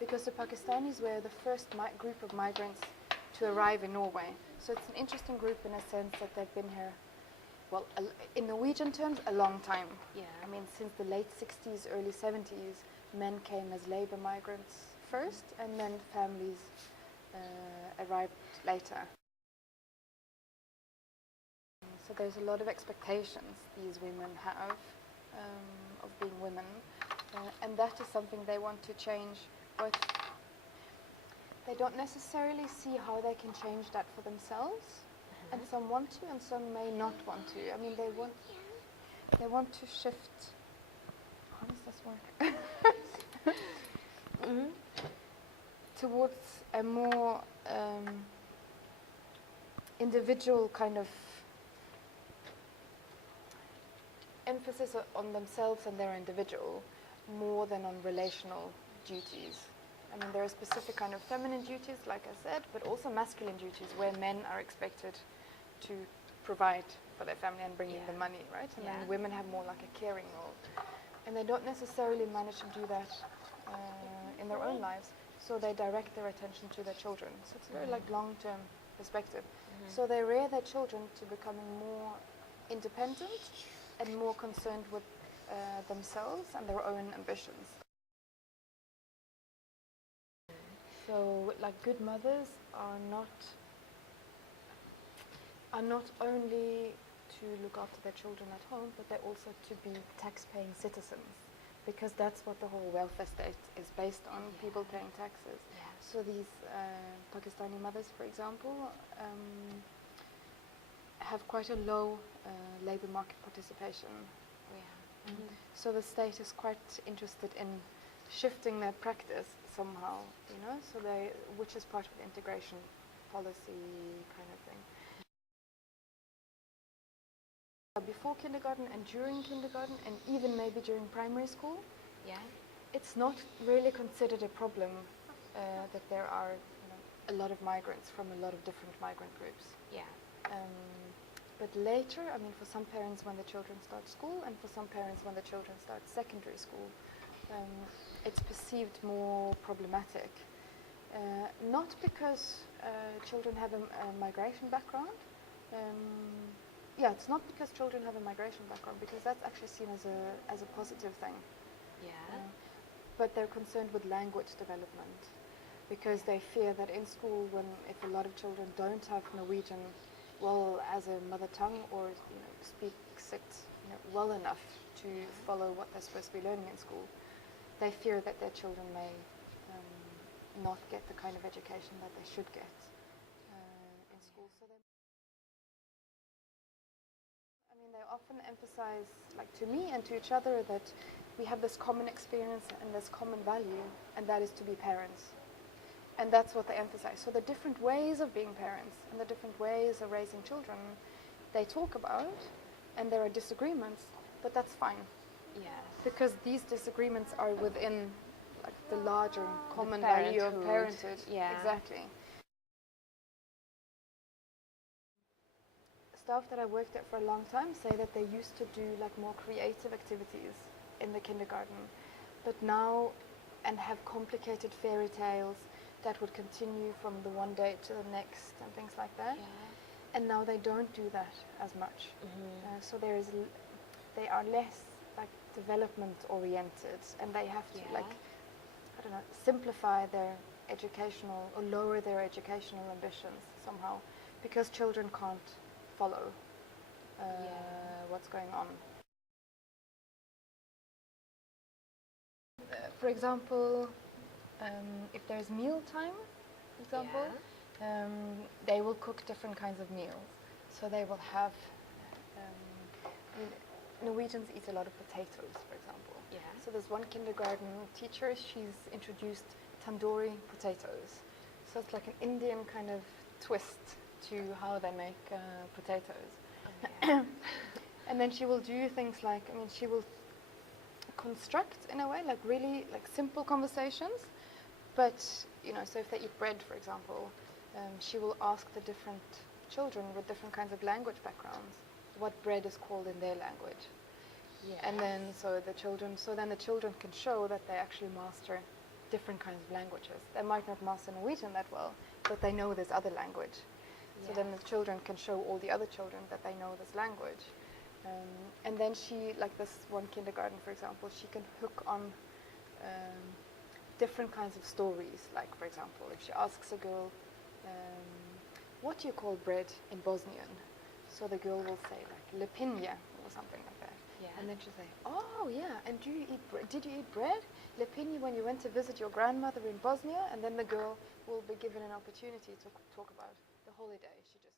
because the Pakistanis were the first group of migrants to arrive in Norway. So it's an interesting group in a sense that they've been here, well, in Norwegian terms, a long time. Yeah. I mean, since the late 60s, early 70s, men came as labor migrants first, and then families arrived later. So there's a lot of expectations these women have of being women, and that is something they want to change. But they don't necessarily see how they can change that for themselves, and some want to, and some may not want to. I mean, they want to shift. How does this work? Towards a more individual kind of emphasis on themselves and their individual, more than on relational duties. I mean, there are specific kind of feminine duties, like I said, but also masculine duties where men are expected to provide for their family and bring in the money, right? And then women have more like a caring role. And they don't necessarily manage to do that in their own lives, so they direct their attention to their children. So it's a very like long-term perspective. So they rear their children to becoming more independent and more concerned with themselves and their own ambitions. So, like, good mothers are not only to look after their children at home, but they're also to be tax-paying citizens, because that's what the whole welfare state is based on, people paying taxes. So these Pakistani mothers, for example, have quite a low labor market participation. So the state is quite interested in shifting their practice somehow, you know, which is part of the integration policy kind of thing. Before kindergarten and during kindergarten and even maybe during primary school, it's not really considered a problem that there are, you know, a lot of migrants from a lot of different migrant groups. But later, I mean, for some parents when the children start school, and for some parents when the children start secondary school, it's perceived more problematic. Not because children have a migration background. It's not because children have a migration background, because that's actually seen as a positive thing. But they're concerned with language development, because they fear that in school, if a lot of children don't have Norwegian well as a mother tongue, or speaks it well enough to follow what they're supposed to be learning in school, they fear that their children may not get the kind of education that they should get in school. So they often emphasize, like to me and to each other, that we have this common experience and this common value, and that is to be parents. And that's what they emphasize. So the different ways of being parents and the different ways of raising children, they talk about, and there are disagreements, but that's fine. Because these disagreements are within like the larger common value of parenthood. Exactly. Staff that I worked at for a long time say that they used to do like more creative activities in the kindergarten, but now, and have complicated fairy tales that would continue from the one day to the next and things like that. And now they don't do that as much. So they are less like development oriented, and they have to simplify their educational or lower their educational ambitions somehow, because children can't follow what's going on. For example, if there's meal time, for example, they will cook different kinds of meals. So they will have, Norwegians eat a lot of potatoes, for example. So there's one kindergarten teacher, she's introduced tandori potatoes. So it's like an Indian kind of twist to how they make potatoes. And then she will do things like, she will construct in a way, like really like simple conversations, but so if they eat bread, for example, she will ask the different children with different kinds of language backgrounds what bread is called in their language. And then then the children can show that they actually master different kinds of languages. They might not master Norwegian that well, but they know this other language. So then the children can show all the other children that they know this language. And then she, like this one kindergarten, for example, she can hook on different kinds of stories. Like, for example, if she asks a girl, what do you call bread in Bosnian? So the girl will say, like, lepinja, or something like that. Yeah. And then she'll say, oh, yeah, and did you eat bread? Lepinja when you went to visit your grandmother in Bosnia? And then the girl will be given an opportunity to talk about the holiday she just